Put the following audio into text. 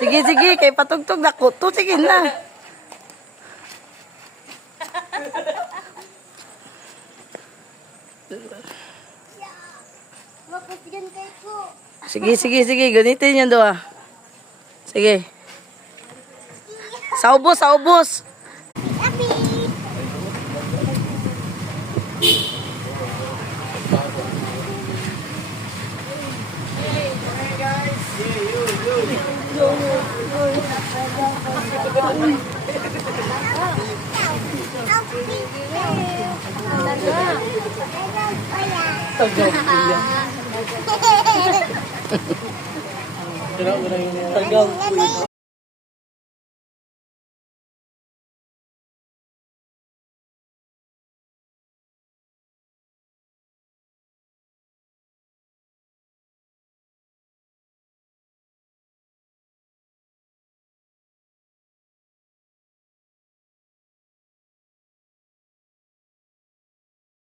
Sige, sige. Kay patugtog na ko. To, sige na. Mapagyan kayo ko. Sige, sige, sige. Ganitin yun doon. Sige. Saubos, saubos. Happy! Tagaw.